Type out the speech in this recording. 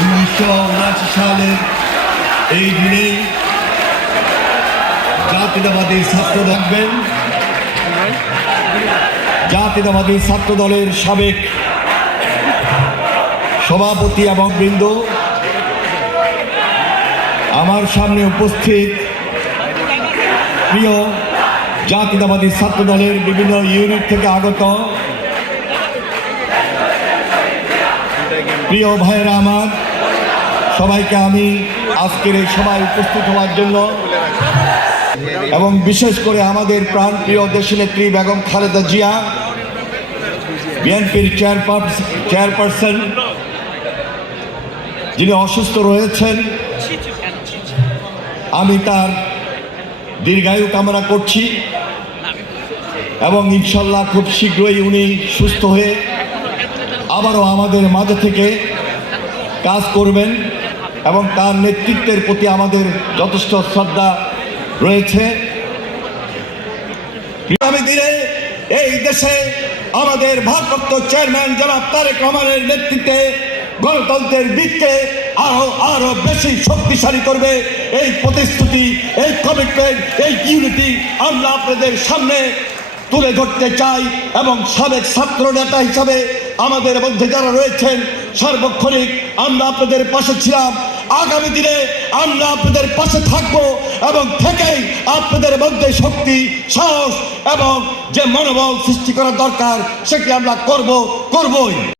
1979 সালের এই দিনে জাতীয়তাবাদী ছাত্র থাকবেন জাতীয়তাবাদী ছাত্র দলের সাবেক সভাপতি এবং বৃন্দ, আমার সামনে উপস্থিত প্রিয় জাতীয়তাবাদী ছাত্র দলের বিভিন্ন ইউনিট থেকে আগত প্রিয় ভাইয়েরা আমার, সবাইকে আমি আজকের এই সভায় উপস্থিত হওয়ার জন্য এবং বিশেষ করে আমাদের প্রাণপ্রিয় দেশনেত্রী বেগম খালেদা জিয়া, বিএনপির চেয়ারপারসন, যিনি অসুস্থ রয়েছেন, আমি তার দীর্ঘায়ু কামনা করছি এবং ইনশাল্লাহ খুব শীঘ্রই উনি সুস্থ হয়ে আবারও আমাদের মাঝে থেকে কাজ করবেন এবং তার নেতৃত্বের প্রতি আমাদের যথেষ্ট শ্রদ্ধা রয়েছে। আগামী দিনে এই দেশে আমাদের ভারপ্রাপ্ত চেয়ারম্যান জনাব তারেক রহমানের নেতৃত্বে গণতন্ত্রের দিককে আরো বেশি শক্তিশালী করবে। এই প্রতিশ্রুতি, এই কমিটমেন্ট, এই ইউনিটি আমরা আপনাদের সামনে তুলে ধরতে চাই এবং সাবেক ছাত্র নেতা হিসাবে আমাদের মধ্যে যারা রয়েছেন সার্বক্ষণিক আমরা আপনাদের পাশে ছিলাম। আগামী দিনে আমরা আপনাদের পাশে থাকব এবং থেকেই আপনাদের মধ্যে শক্তি, সাহস এবং যে মনোবল সৃষ্টি করা দরকার সেটি আমরা করবই।